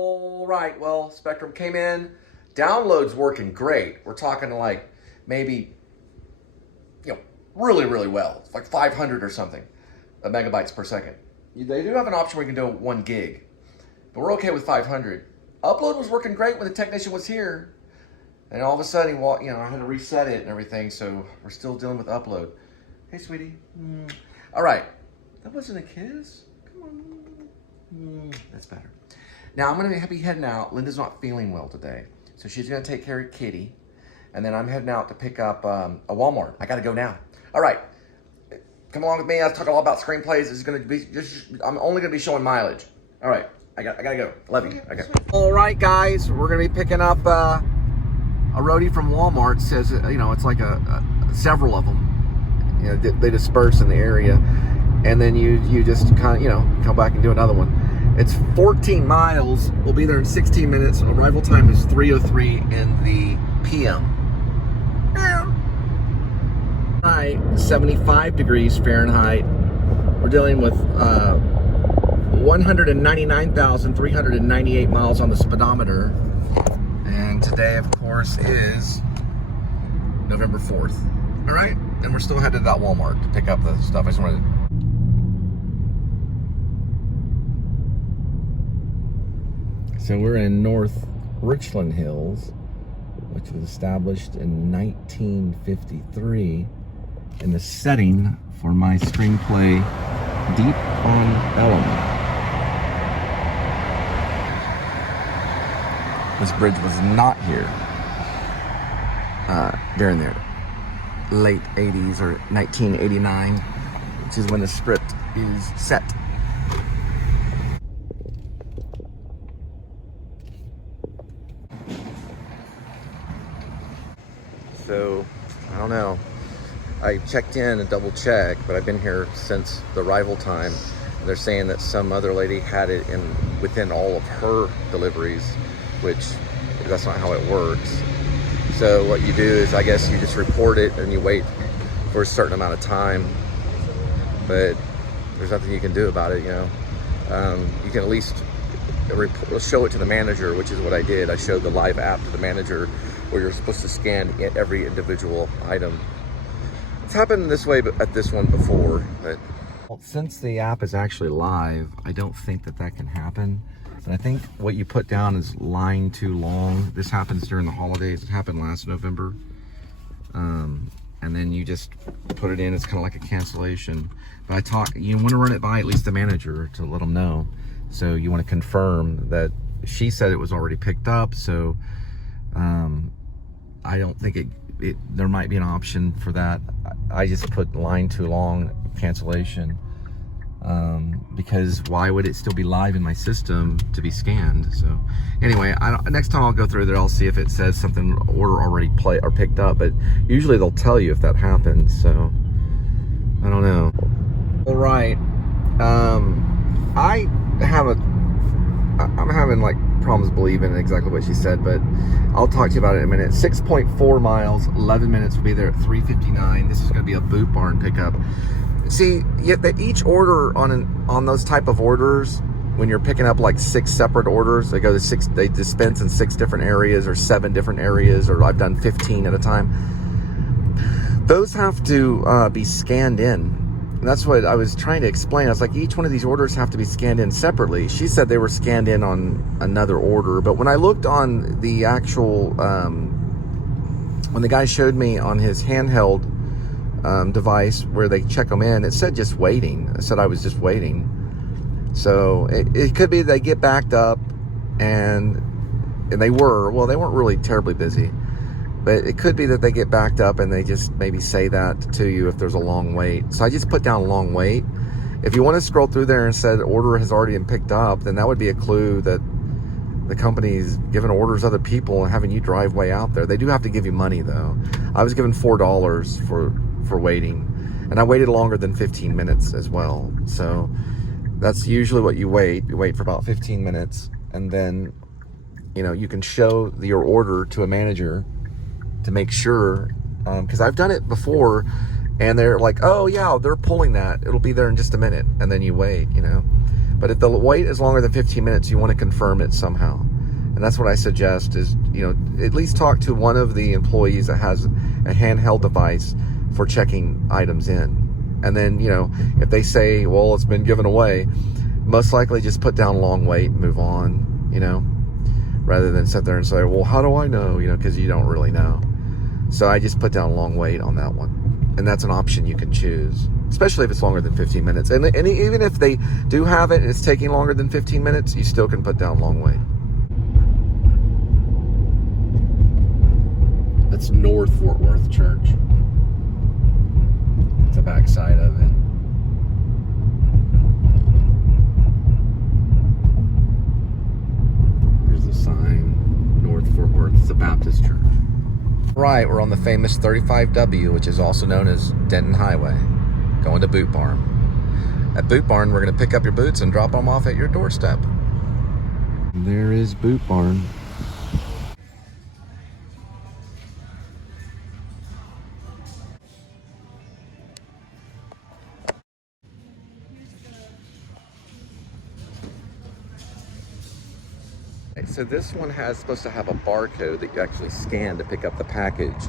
All right, well, Spectrum came in. Download's working great. We're talking like maybe, really, really well. It's like 500 or something megabytes per second. They do have an option where you can do 1 gig, but we're okay with 500. Upload was working great when the technician was here, and all of a sudden, I had to reset it and everything, so we're still dealing with upload. Hey, sweetie. All right. That wasn't a kiss? Come on. That's better. Now, I'm going to be heading out. Linda's not feeling well today, so she's going to take care of Kitty, and then I'm heading out to pick up a Walmart. I got to go now. All right. Come along with me. I'll talk all about screenplays. This is going to be I'm only going to be showing mileage. All right. I got to go. Love you. Okay. All right, guys. We're going to be picking up a roadie from Walmart. It says, it's like several of them. They disperse in the area. And then you just kind of, come back and do another one. It's 14 miles. We'll be there in 16 minutes. Arrival time is 3:03 in the PM. Right, 75 degrees Fahrenheit. We're dealing with 199,398 miles on the speedometer. And today, of course, is November 4th. All right, and we're still headed to that Walmart to pick up the stuff. I just wanted to... So we're in North Richland Hills, which was established in 1953 in the setting for my screenplay, Deep on Elm. This bridge was not here during the late 80s or 1989, which is when the script is set. So, I don't know. I checked in and double checked, but I've been here since the arrival time. They're saying that some other lady had it within all of her deliveries, which that's not how it works. So what you do is, I guess you just report it and you wait for a certain amount of time, but there's nothing you can do about it, You can at least show it to the manager, which is what I did. I showed the live app to the manager, where you're supposed to scan every individual item. It's happened this way at this one before, but... Well, since the app is actually live, I don't think that can happen. And I think what you put down is line too long. This happens during the holidays. It happened last November. And then you just put it in. It's kind of like a cancellation. But you want to run it by at least the manager to let them know. So you want to confirm that she said it was already picked up. So I don't think there might be an option for that. I just put line too long, cancellation, because why would it still be live in my system to be scanned? So anyway, next time I'll go through there, I'll see if it says something order already or picked up, but usually they'll tell you if that happens. So I don't know. All right. I'm having like problems believing exactly what she said, but I'll talk to you about it in a minute. 6.4 miles, 11 minutes. We'll be there at 3:59. This is going to be a boot barn pickup. See, each order on those type of orders, when you're picking up like 6 separate orders, they dispense in 6 different areas or 7 different areas, or I've done 15 at a time. Those have to be scanned in. And that's what I was trying to explain. I was like, each one of these orders have to be scanned in separately. She said they were scanned in on another order. But when I looked on the actual, when the guy showed me on his handheld device where they check them in, it said just waiting. It said I was just waiting. So it could be they get backed up, and they weren't really terribly busy. But it could be that they get backed up and they just maybe say that to you if there's a long wait. So I just put down long wait. If you want to scroll through there and said order has already been picked up, then that would be a clue that the company's giving orders to other people and having you drive way out there. They do have to give you money though. I was given $4 for waiting, and I waited longer than 15 minutes as well. So that's usually what you wait. You wait for about 15 minutes, and then you can show your order to a manager to make sure, because I've done it before, and they're like, oh yeah, they're pulling that, it'll be there in just a minute, and then you wait, But if the wait is longer than 15 minutes, you want to confirm it somehow. And that's what I suggest is, you know, at least talk to one of the employees that has a handheld device for checking items in. And then, you know, if they say, well, it's been given away, most likely just put down long wait and move on, you know, rather than sit there and say, well, how do I know? You know, because you don't really know. So I just put down long wait on that one. And that's an option you can choose, especially if it's longer than 15 minutes. And even if they do have it and it's taking longer than 15 minutes, you still can put down long wait. That's North Fort Worth Church. It's the back side of it. Here's the sign, North Fort Worth. It's a Baptist church. Right, we're on the famous 35W, which is also known as Denton Highway, going to Boot Barn. At Boot Barn, we're going to pick up your boots and drop them off at your doorstep. There is Boot Barn. So this one has supposed to have a barcode that you actually scan to pick up the package.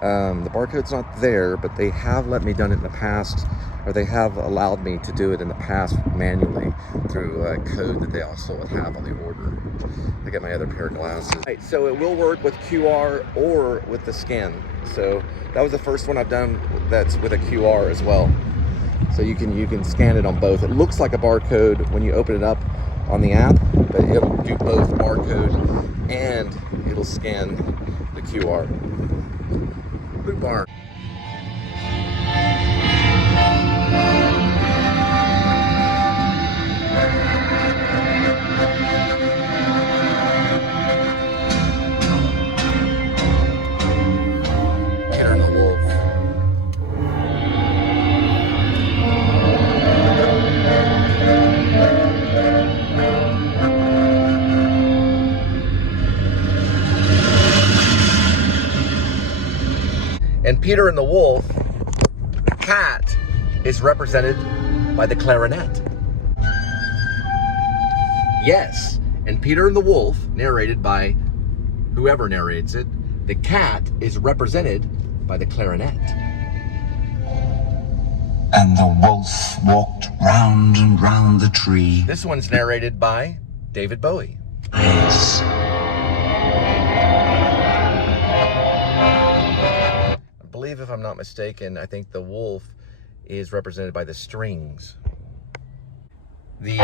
The barcode's not there, but they have let me done it in the past, or they have allowed me to do it in the past manually through a code that they also would have on the order. I get my other pair of glasses. Right, so it will work with QR or with the scan. So that was the first one I've done that's with a QR as well. So you can scan it on both. It looks like a barcode when you open it up on the app, but it'll do both barcode and it'll scan the QR. Boot Barn. Peter and the Wolf. And Peter and the Wolf, the cat, is represented by the clarinet. Yes, and Peter and the Wolf, narrated by whoever narrates it, the cat is represented by the clarinet. And the wolf walked round and round the tree. This one's narrated by David Bowie. Yes. I believe, if I'm not mistaken, I think the wolf is represented by the strings. The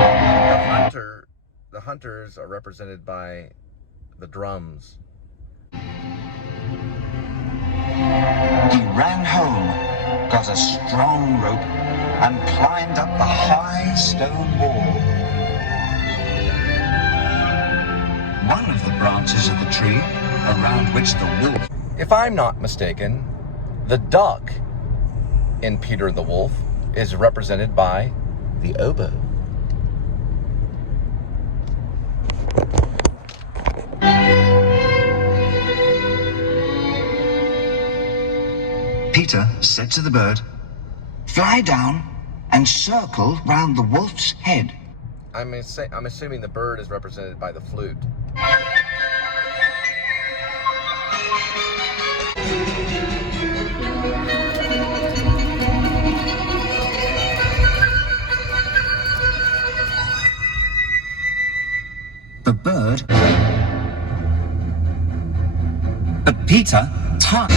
hunters are represented by the drums. He ran home, got a strong rope, and climbed up the high stone wall. One of the branches of the tree around which the wolf... If I'm not mistaken, the duck in Peter the Wolf is represented by the oboe. Peter said to the bird, "Fly down and circle round the wolf's head." I'm assuming the bird is represented by the flute. The bird, but Peter tugged.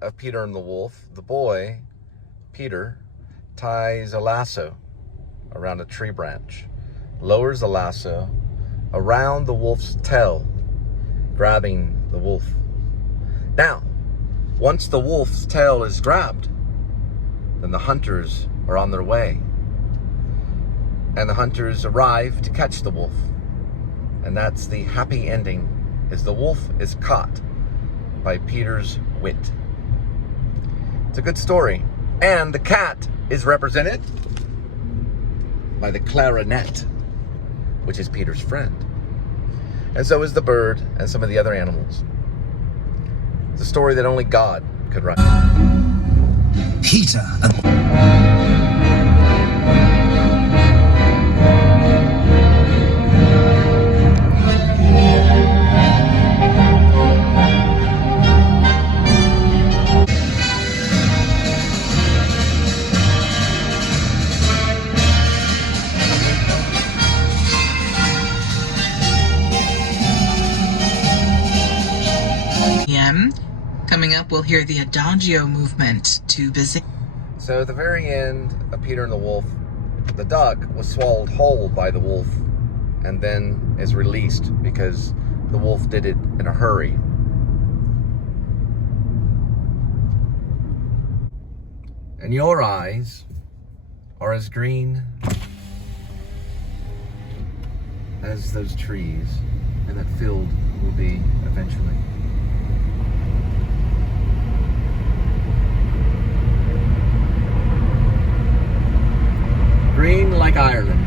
Of Peter and the Wolf, the boy, Peter, ties a lasso around a tree branch lowers the lasso around the wolf's tail, grabbing the wolf. Now, once the wolf's tail is grabbed, then the hunters are on their way. And the hunters arrive to catch the wolf. And that's the happy ending, is the wolf is caught by Peter's wit. It's a good story. And the cat is represented by the clarinet, which is Peter's friend. And so is the bird and some of the other animals. It's a story that only God could write. Peter Coming up, we'll hear the Adagio movement to Bucee. So at the very end of Peter and the Wolf, the duck was swallowed whole by the wolf and then is released because the wolf did it in a hurry. And your eyes are as green as those trees, and that field will be eventually. Green like Ireland.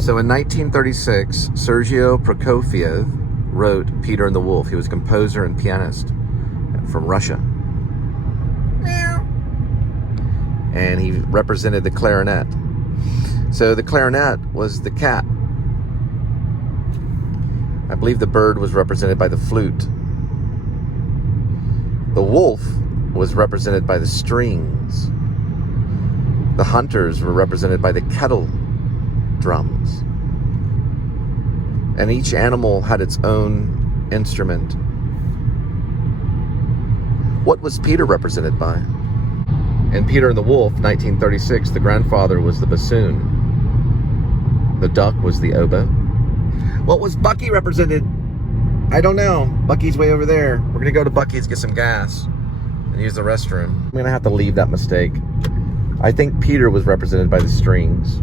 So in 1936, Sergio Prokofiev wrote Peter and the Wolf. He was a composer and pianist from Russia. And he represented the clarinet. So the clarinet was the cat. I believe the bird was represented by the flute. The wolf was represented by the strings. The hunters were represented by the kettle drums. And each animal had its own instrument. What was Peter represented by? In Peter and the Wolf, 1936, the grandfather was the bassoon. The duck was the oboe. What was Bucee represented? I don't know. Bucky's way over there. We're gonna go to Bucky's, get some gas, and use the restroom. I'm gonna have to leave that mistake. I think Peter was represented by the strings.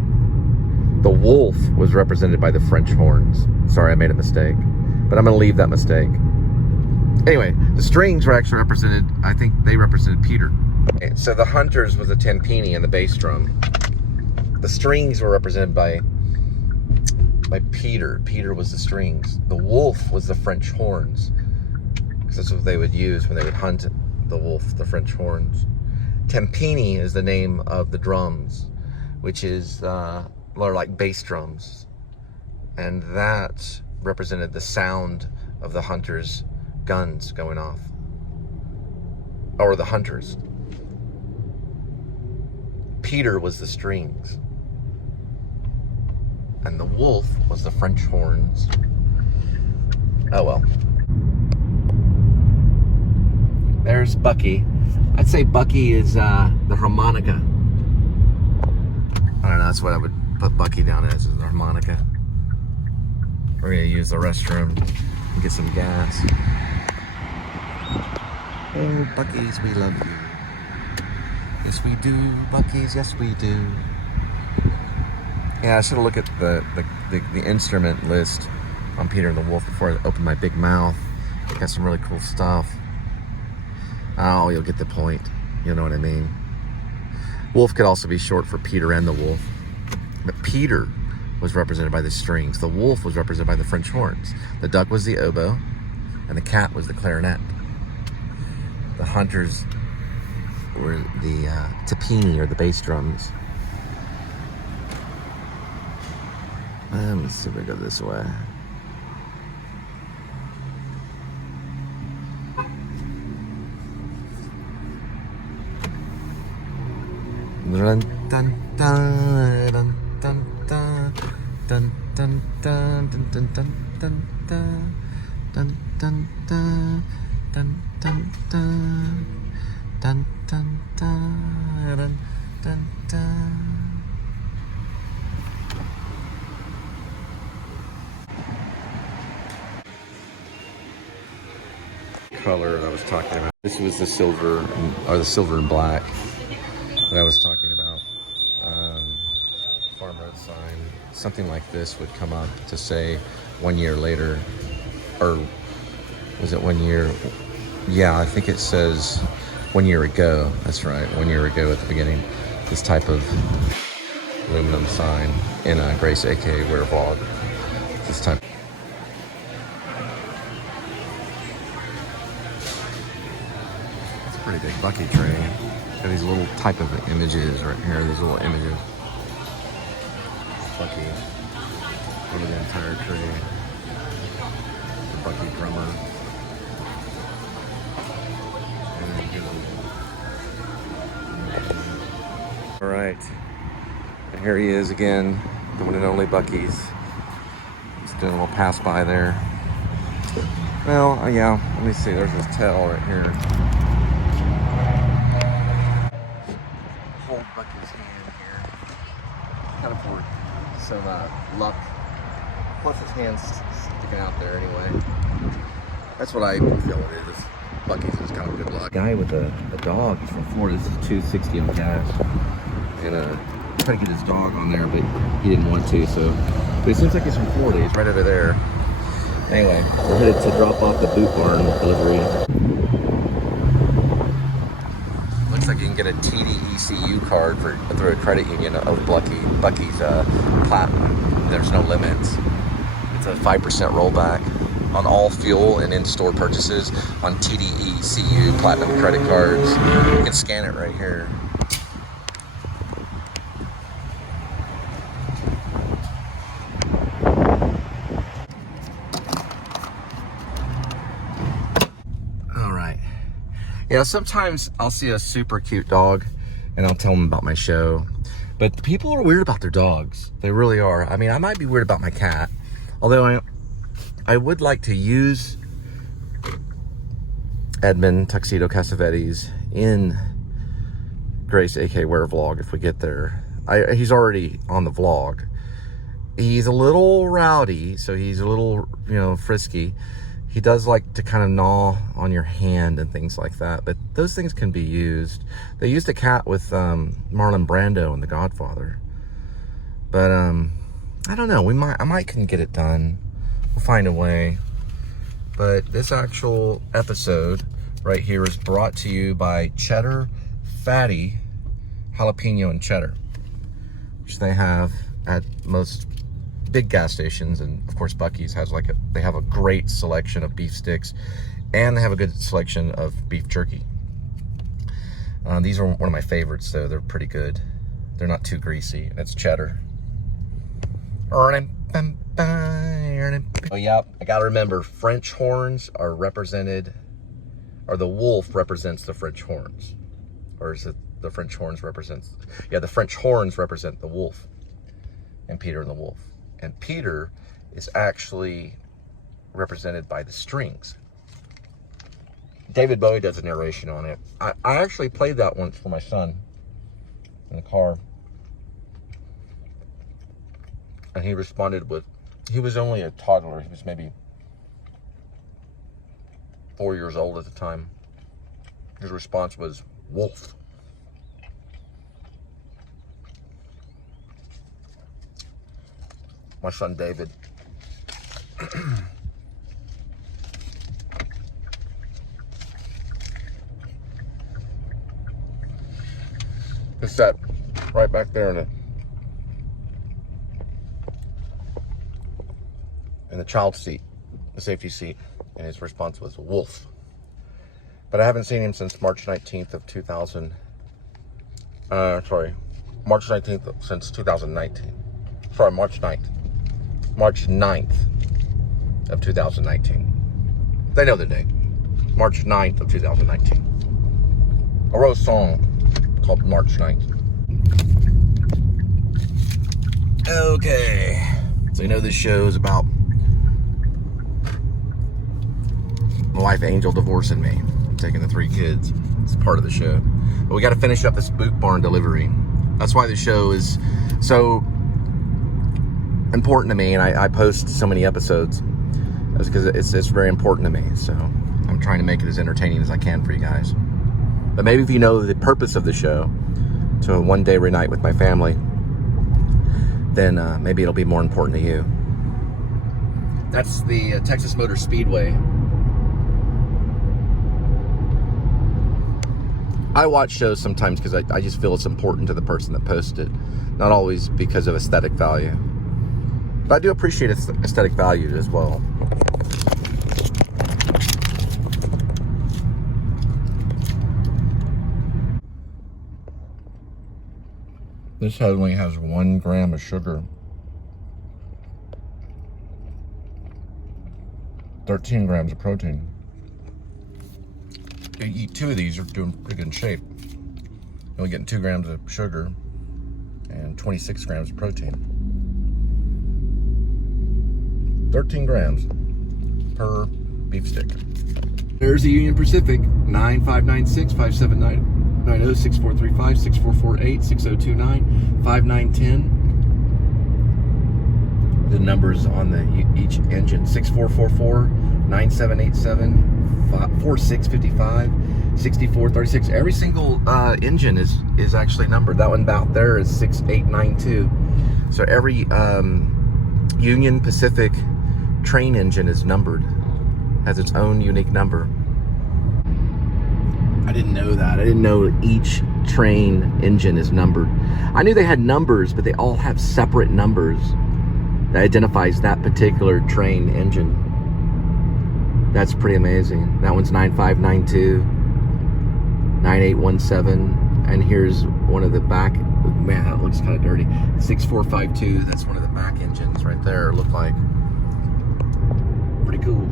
The wolf was represented by the French horns. Sorry, I made a mistake, but I'm gonna leave that mistake. Anyway, the strings were actually represented, I think they represented Peter. Okay, so the hunters was the timpani and the bass drum. The strings were represented by Peter. Peter was the strings. The wolf was the French horns, because that's what they would use when they would hunt the wolf, the French horns. Timpani is the name of the drums, which is more like bass drums. And that represented the sound of the hunters' guns going off. Or the hunters. Peter was the strings. And the wolf was the French horns. Oh well. There's Bucee. I'd say Bucee is the harmonica. I don't know, that's what I would put Bucee down as, is the harmonica. We're gonna use the restroom and get some gas. Oh, Bucky's, we love you. Yes, we do, Bucky's, yes, we do. Yeah, I should have looked at the instrument list on Peter and the Wolf before I opened my big mouth. Got some really cool stuff. Oh, you'll get the point. You know what I mean. Wolf could also be short for Peter and the Wolf. But Peter was represented by the strings. The wolf was represented by the French horns. The duck was the oboe, and the cat was the clarinet. The hunters were the timpani, or the bass drums. Let's see if we go this way. Dun dun dun dun dun dun dun dun dun dun dun dun dun dun dun dun dun dun dun Dun, dun, dun, dun, dun, dun. Color that I was talking about. This was the silver, or the silver and black that I was talking about. Farm road sign, something like this would come up to say 1 year later, or was it 1 year? Yeah, I think it says 1 year ago. That's right, 1 year ago at the beginning. This type of aluminum sign in a Grace aka Wear Vlog. This type. Pretty big Bucee tray. Got these little type of images right here, these little images. Bucee over the entire tray. The Bucee drummer. Alright. And here he is again, the one and only Bucee's. Just doing a little pass by there. Well, yeah, let me see, there's his tail right here. Hold Bucee's hand here, kind of for some luck. Plus his hand's sticking out there anyway. That's what I feel it is. Bucee's is kind of good luck. Guy with a dog, he's from Florida. This is $2.60 on gas. And trying to get his dog on there, but he didn't want to, so. But it seems like he's from Florida. He's right over there. Anyway, we're headed to drop off the boot barn delivery. Looks like you can get a TDECU card through a credit union of Bucee's Platinum. There's no limits. It's a 5% rollback on all fuel and in-store purchases on TDECU Platinum credit cards. You can scan it right here. Yeah, sometimes I'll see a super cute dog and I'll tell them about my show. But people are weird about their dogs. They really are. I mean, I might be weird about my cat. Although I would like to use Edmund, Tuxedo, Cassavetes in Grace aka Wear Vlog if we get there. He's already on the vlog. He's a little rowdy, so he's a little, frisky. He does like to kind of gnaw on your hand and things like that, but those things can be used. They used a cat with Marlon Brando in The Godfather, but I don't know. I might can get it done. We'll find a way. But this actual episode right here is brought to you by Cheddar Fatty Jalapeno and Cheddar, which they have at most big gas stations, and of course Bucee's has they have a great selection of beef sticks, and they have a good selection of beef jerky. These are one of my favorites, though. They're pretty good. They're not too greasy, and it's cheddar. Oh yeah, I gotta remember, French horns are represented, or the wolf represents the French horns, or is it the French horns represents? Yeah, the French horns represent the wolf, and Peter and the wolf. And Peter is actually represented by the strings. David Bowie does a narration on it. I actually played that once for my son in the car. And he responded with, he was only a toddler. He was maybe 4 years old at the time. His response was, wolf. My son David. It's that right back there in the child's seat, the safety seat, and his response was wolf. But I haven't seen him since March 19th of 2000. March 19th since 2019. Sorry, March 9th. March 9th of 2019. They know the date. March 9th of 2019. I wrote a song called March 9th. Okay. So you know this show is about my wife Angel divorcing me, taking the 3 kids. It's part of the show. But we got to finish up this boot barn delivery. That's why the show is so important to me, and I post so many episodes. That's because it's very important to me. So I'm trying to make it as entertaining as I can for you guys. But maybe if you know the purpose of the show, to one day reunite with my family, then maybe it'll be more important to you. That's the Texas Motor Speedway. I watch shows sometimes because I just feel it's important to the person that posted, not always because of aesthetic value. But I do appreciate aesthetic value as well. This only has 1 gram of sugar. 13 grams of protein. You eat 2 of these, you're doing pretty good shape. You're only getting 2 grams of sugar and 26 grams of protein. 13 grams per beef stick. There's the Union Pacific, 9596-579. 90-6435-6448-6029-5910. The numbers on each engine: 6444-9787-4655-6436. Every single engine is actually numbered. That one out there is 6892. So every Union Pacific train engine is numbered, has its own unique number. I didn't know that. I didn't know each train engine is numbered. I knew they had numbers, but they all have separate numbers that identifies that particular train engine. That's pretty amazing. That one's 9592, 9817, and here's one of the back. Man, that looks kind of dirty. 6452. That's one of the back engines right there. Look like pretty cool.